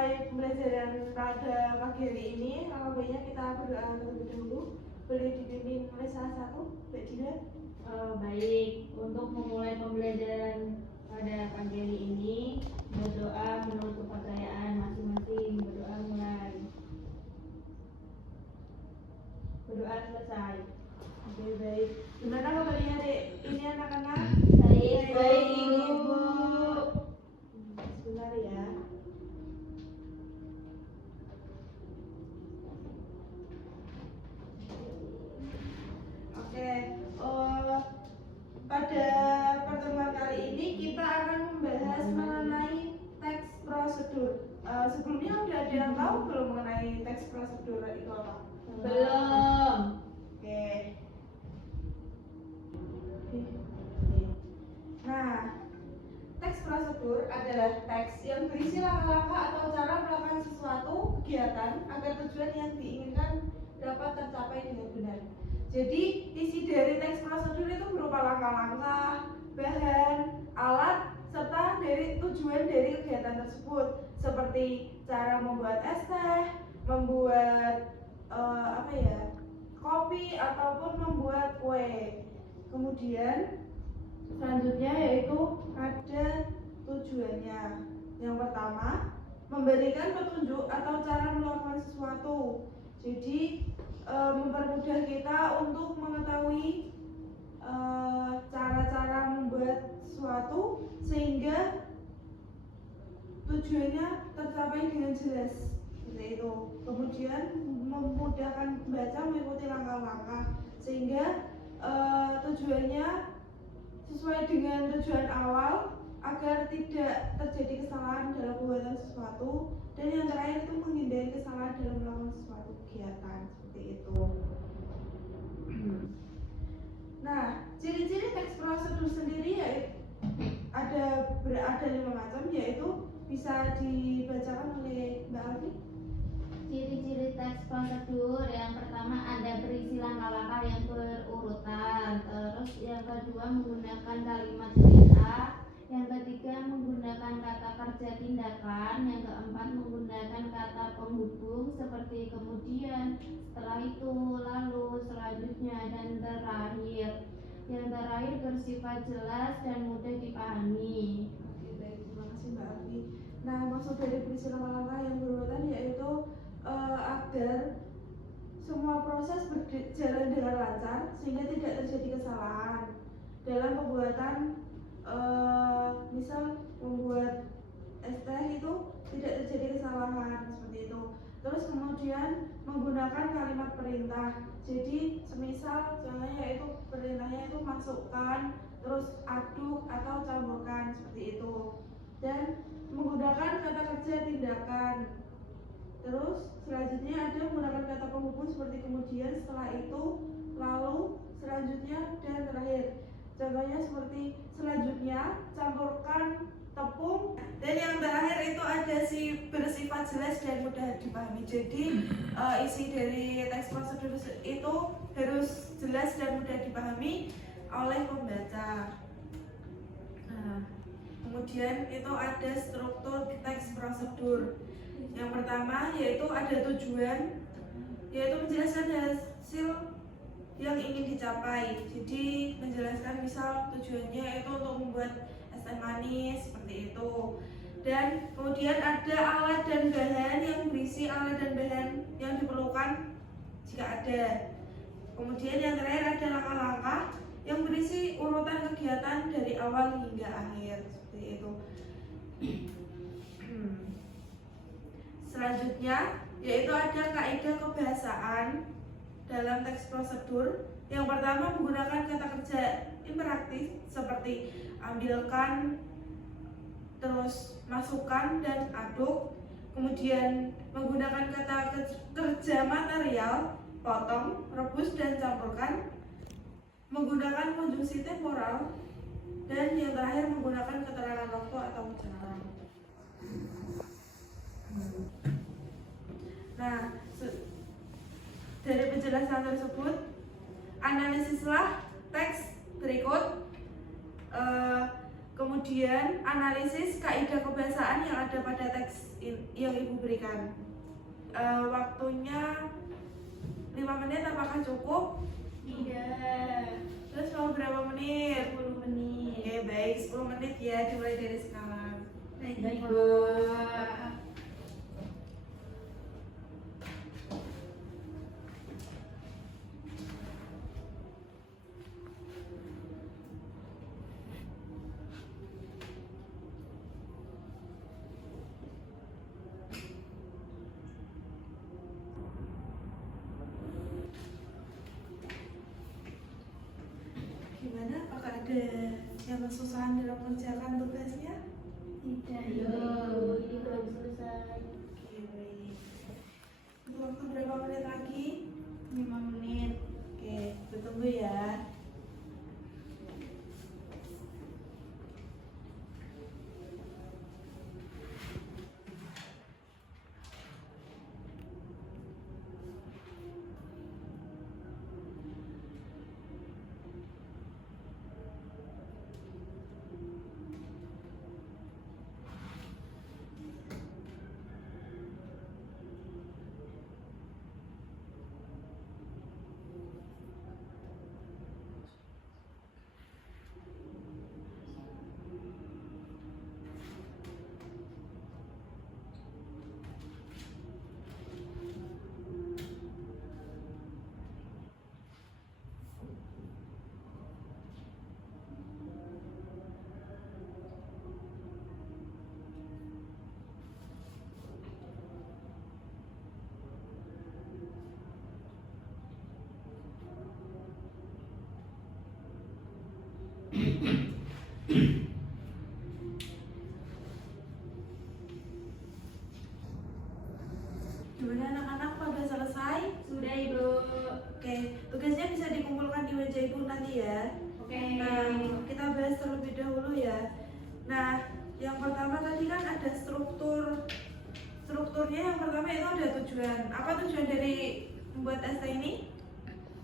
memulai pembelajaran pada pagi hari ini, langkah baiknya kita berdoa terlebih dahulu. Boleh dipimpin oleh salah satu, Mbak Dina? Baik, untuk memulai pembelajaran pada pagi hari ini, berdoa menurut kepercayaan masing-masing. Berdoa mulai. Berdoa selesai. Oke, baik. Gimana kabarnya Dek? Ini anak-anak? Baik, Ibu. Sebentar ya. Oke, pada pertemuan kali ini kita akan membahas mengenai teks prosedur. Sebelumnya udah ada yang tahu belum mengenai teks prosedur itu apa? Belum. Oke. Nah, teks prosedur adalah teks yang berisi langkah-langkah atau cara melakukan sesuatu kegiatan agar tujuan yang diinginkan dapat tercapai dengan benar. Jadi, isi dari teks prosedur itu berupa langkah-langkah, bahan, alat, serta dari tujuan dari kegiatan tersebut, seperti cara membuat es teh, membuat kopi ataupun membuat kue. Kemudian selanjutnya yaitu ada tujuannya. Yang pertama, memberikan petunjuk atau cara melakukan sesuatu. Jadi mempermudah kita untuk mengetahui cara-cara membuat sesuatu sehingga tujuannya tercapai dengan jelas. Seperti itu. Kemudian memudahkan pembaca mengikuti langkah-langkah sehingga tujuannya sesuai dengan tujuan awal agar tidak terjadi kesalahan dalam pembuatan sesuatu, dan yang terakhir itu menghindari kesalahan dalam melakukan sesuatu kegiatan seperti itu. Nah, ciri-ciri teks prosedur sendiri yaitu ada 5 macam, yaitu bisa dibacakan oleh Mbak Alfi. Ciri-ciri teks prosedur yang pertama ada berisi langkah-langkah yang berurutan. Terus yang kedua menggunakan kalimat perintah. Yang ketiga menggunakan kata kerja tindakan. Yang keempat menggunakan kata penghubung seperti kemudian, setelah itu, lalu, selanjutnya, dan terakhir. Yang terakhir bersifat jelas dan mudah dipahami. Oke, baik, terima kasih Mbak Alfi. Nah, maksud dari berisi langkah-langkah yang berurutan yaitu agar semua proses berjalan dengan lancar sehingga tidak terjadi kesalahan dalam pembuatan. Misal membuat es teh itu tidak terjadi kesalahan seperti itu. Terus kemudian menggunakan kalimat perintah. Jadi semisal contohnya yaitu perintahnya itu masukkan, terus aduk atau campurkan seperti itu. Dan menggunakan kata kerja tindakan. Terus selanjutnya ada menggunakan kata penghubung seperti kemudian, setelah itu, lalu, selanjutnya, dan terakhir. Contohnya seperti selanjutnya campurkan tepung, dan yang terakhir itu ada bersifat jelas dan mudah dipahami. Jadi isi dari teks prosedur itu harus jelas dan mudah dipahami oleh pembaca. Nah, kemudian itu ada struktur teks prosedur. Yang pertama yaitu ada tujuan, yaitu menjelaskan hasil yang ingin dicapai. Jadi menjelaskan misal tujuannya itu untuk membuat es teh manis seperti itu. Dan kemudian ada alat dan bahan yang berisi alat dan bahan yang diperlukan jika ada. Kemudian yang terakhir ada langkah-langkah yang berisi urutan kegiatan dari awal hingga akhir seperti itu. Selanjutnya yaitu ada kaidah kebahasaan dalam teks prosedur. Yang pertama menggunakan kata kerja imperatif seperti ambilkan, terus masukkan dan aduk. Kemudian menggunakan kata kerja material, potong, rebus dan campurkan. Menggunakan konjungsi temporal, dan yang terakhir menggunakan keterangan waktu atau cara. Nah, dari penjelasan tersebut, analisislah teks berikut. Kemudian analisis kaidah kebahasaan yang ada ada pada teks yang Ibu berikan. Waktunya 5 menit apakah cukup? Tidak. Terus mau berapa menit? 10 menit. Oke, baik, 10 menit ya, dimulai dari sekarang. Baik, Bu. Gimana? Apakah ada yang kesusahan dalam mengerjakan tugasnya? Tidak, Ibu. Ini belum selesai. Oke, baik. Untuk waktu berapa menit lagi? 5 menit. Oke, kita tunggu ya. Gimana anak-anak, pada selesai? Sudah, Ibu. Oke, tugasnya bisa dikumpulkan di meja Ibu nanti ya. Oke. Nah, kita bahas terlebih dahulu ya. Nah, yang pertama tadi kan ada strukturnya. Yang pertama itu ada tujuan. Apa tujuan dari membuat ST ini?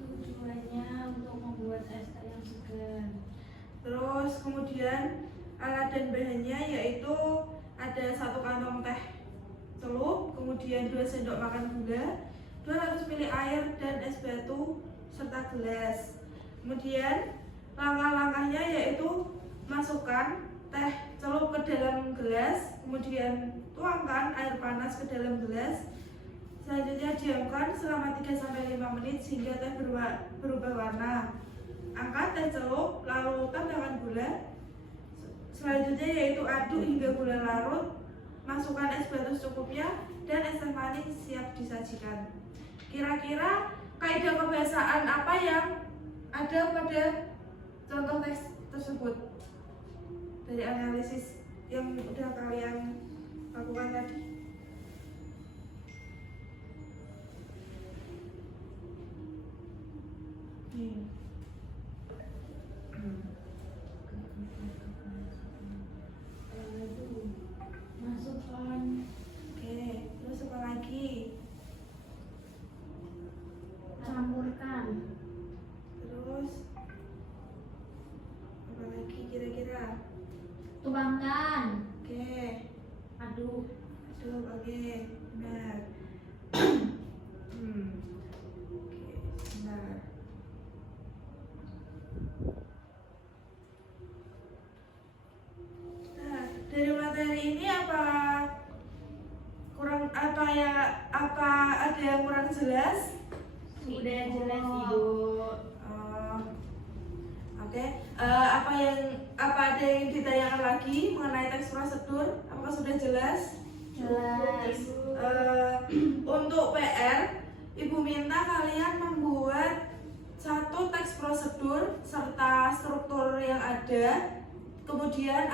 Tujuannya untuk membuat es teh yang segar. Terus kemudian alat dan bahannya yaitu ada 1 kantong teh celup, kemudian 2 sendok makan gula, 200 ml air dan es batu serta gelas. Kemudian langkah-langkahnya yaitu masukkan teh celup ke dalam gelas, kemudian tuangkan air panas ke dalam gelas. Selanjutnya diamkan selama 3-5 menit sehingga teh berubah warna. Angkat teh celup, lalu tambahkan gula. Selanjutnya yaitu aduk hingga gula larut. Masukkan es batu secukupnya dan es teh manis siap disajikan. Kira-kira kaidah kebahasaan apa yang ada pada contoh teks tersebut dari analisis yang udah kalian lakukan tadi? Masukkan. Oke, terus apa lagi? Campurkan. Terus apa lagi kira-kira? Tuangkan. Oke, Aduk. oke, benar. Oke, benar. Nah, dari materi ini apa ada yang kurang jelas? Sudah jelas, Ibu. Oke. Apa ada yang ditanyakan lagi mengenai teks prosedur? Apakah sudah jelas? Jelas. Untuk PR, Ibu minta kalian membuat 1 teks prosedur serta struktur yang ada. Kemudian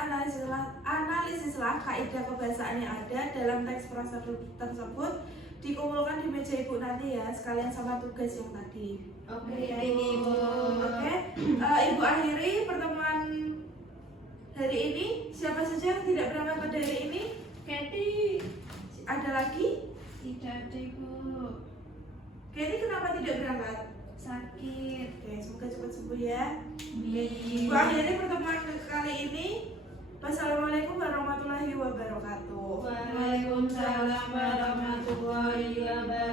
analisislah kaidah kebahasaan yang ada dalam teks prosedur tersebut, dikumpulkan di meja Ibu nanti ya, sekalian sama tugas yang tadi. Oke, Ibu. Oke, Ibu akhiri pertemuan hari ini. Siapa saja yang tidak berangkat pada hari ini? Kathy. Ada lagi? Tidak ada, Ibu. Kathy kenapa tidak berangkat? Sakit. Oke, semoga cepat sembuh ya. Amin. Ibu akhiri pertemuan kali ini. Wassalamualaikum warahmatullahi wabarakatuh. warahmatullahi wabarakatuh.